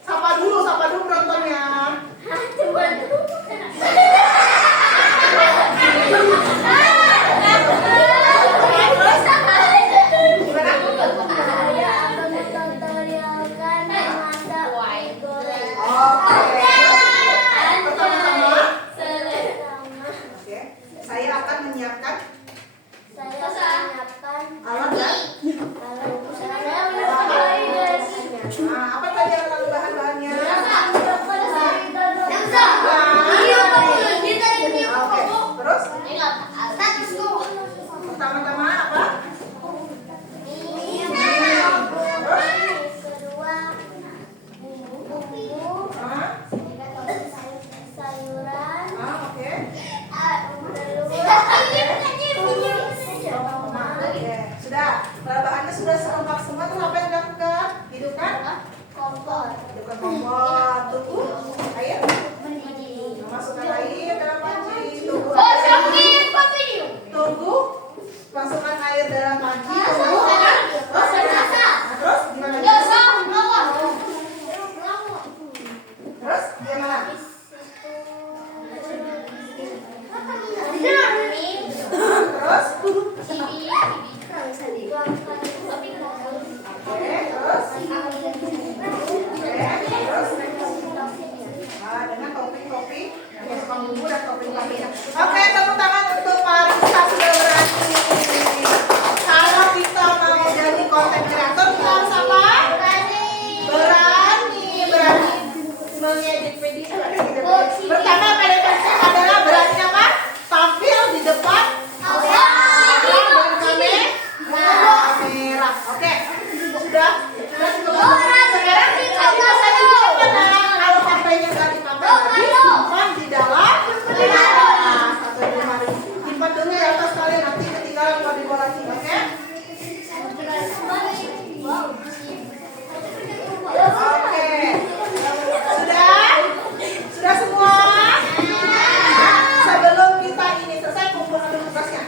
Sapa dulu penontonnya. Oke. Pertama-tama, oke, saya akan menyiapkan alat dan apa tadi alat bahan-bahannya? Oke, terus pertama-tama apa? Oke. Oke, sudah. Bahannya sudah selengkap semua. Terus apa yang dilakukan? Hidupkan kompor. Tunggu air. Masukkan air dalam panci. Tunggu. Masukkan air dalam panci. Tunggu. Terus gimana? Terus gimana? Terus? Dengan topping-topping, masukkan bumbu dan topping lainnya. Oke, tepuk tangan untuk Marisa sudah berani. Kalau kita mau jadi konten kreator, kita harus apa? Berani mengedit video. Pertama adalah berani apa? Tampil di depan kamera. Oke, sudah cukup. Sekarang kita saja kalau sampainya nggak dipakai lagi, simpan di dalam kelas atau di lemari. Simpan dulu di atas kalian, nanti ketinggalan kalau dibolasi, oke? Oke, sudah semua. Sebelum kita ini selesai, kumpulkan dulu tugasnya.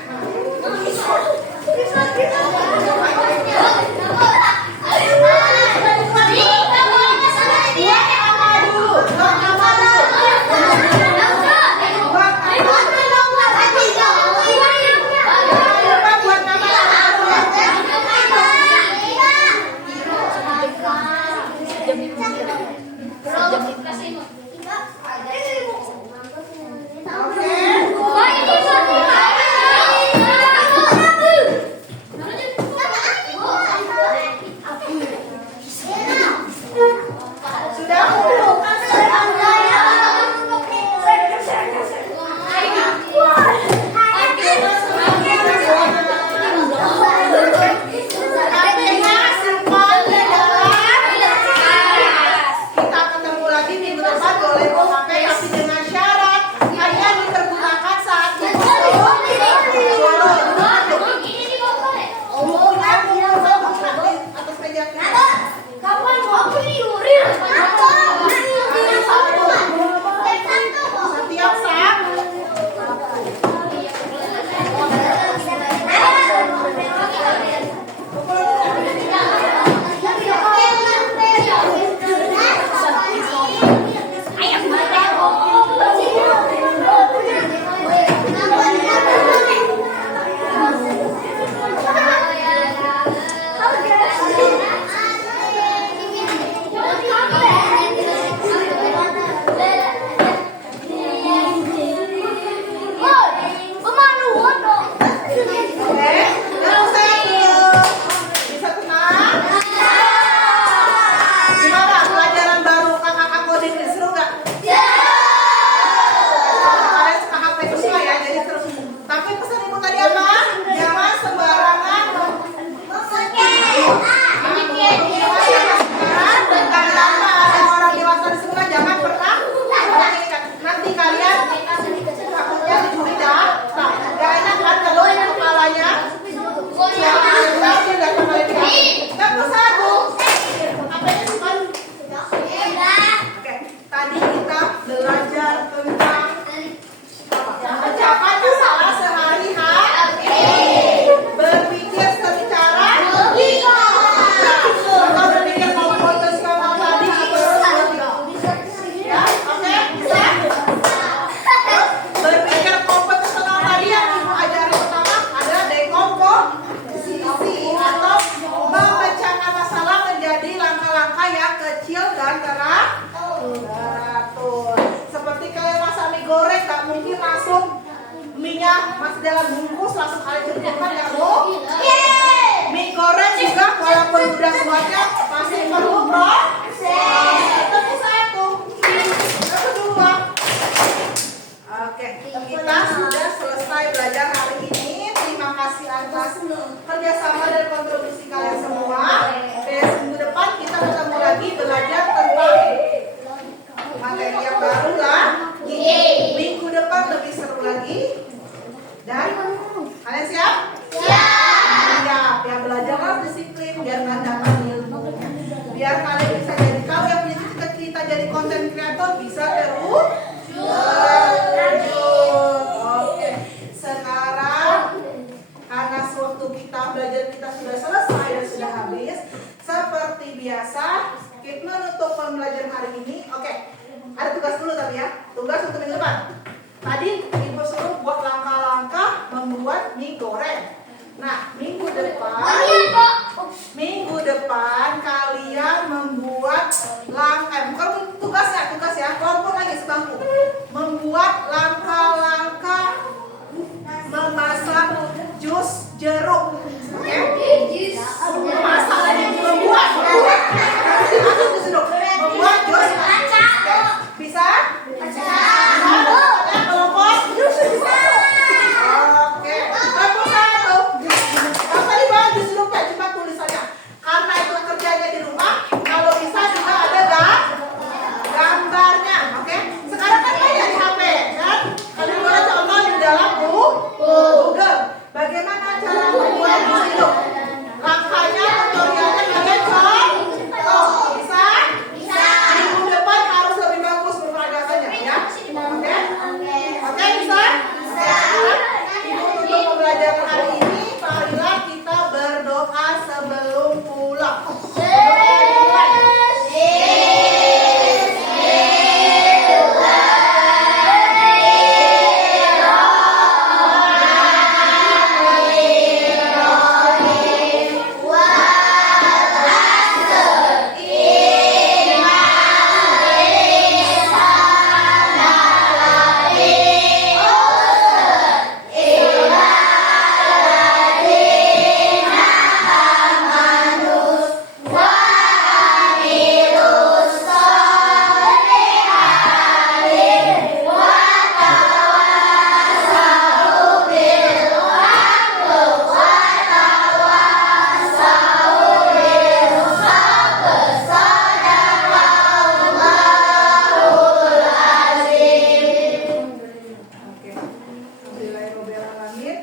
Kita ketemu lagi minggu depan, boleh kok pakai tapi dengan yang masih dalam bungkus langsung kalian celupkan ya Bu. Mie goreng juga walaupun udah semuanya masih perlu proses. Satu, kedua. Oke, kita sudah selesai belajar hari ini. Terima kasih atas kerjasama dan kontribusi kalian semua. Minggu depan kita ketemu lagi belajar tentang materi yang baru lah. Minggu depan lebih seru lagi. Dan kalian siap? Siap. Ya belajarlah disiplin biar kalian dapat ilmu. Biar kalian bisa jadi, kalau yang punya cita-cita jadi konten kreator bisa terus. Oke. Sekarang karena waktu kita belajar kita sudah selesai dan sudah habis, seperti biasa kita menutup pembelajaran hari ini. Oke. Ada tugas dulu tapi ya. Tugas untuk minggu depan. Tadi Ibu suruh buat langkah-langkah membuat mie goreng. Nah, minggu depan kalian membuat bukan tugas ya, kelompok lagi sebangku. Membuat langkah-langkah memasak jus jeruk. Oke? Memasak lagi membuat jus jeruk. Membuat jus bisa? Kelompok jus bisa. Oke. Kelompok satu. Kalau tadi bawa jus jeruk ya, cuma tulisannya. Karena itu kerjanya di rumah, kalau bisa juga ada gambarnya. Oke? Sekarang kan banyak di HP, kan? Kalian boleh contoh di dalam Google. Bagaimana cara membuat jus jeruk? Langkahnya, tutorialnya kalian contoh. Bisa? Minggu depan harus lebih bagus pemperagasannya, ya? Oke, bisa? Ibu tutup pembelajaran hari ini. Marilah kita berdoa sebelum pulang.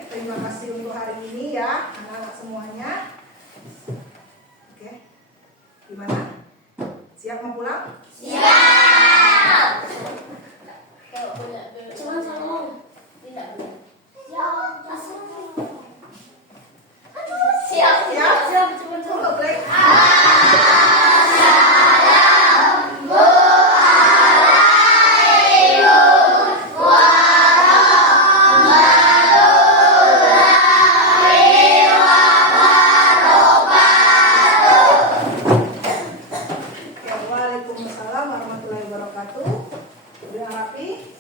Terima kasih untuk hari ini ya, anak-anak semuanya. Oke, gimana? Siap mau pulang? Cuman saya tidak Siap? Tunggu break. Waalaikumsalam warahmatullahi wabarakatuh. Udah rapi?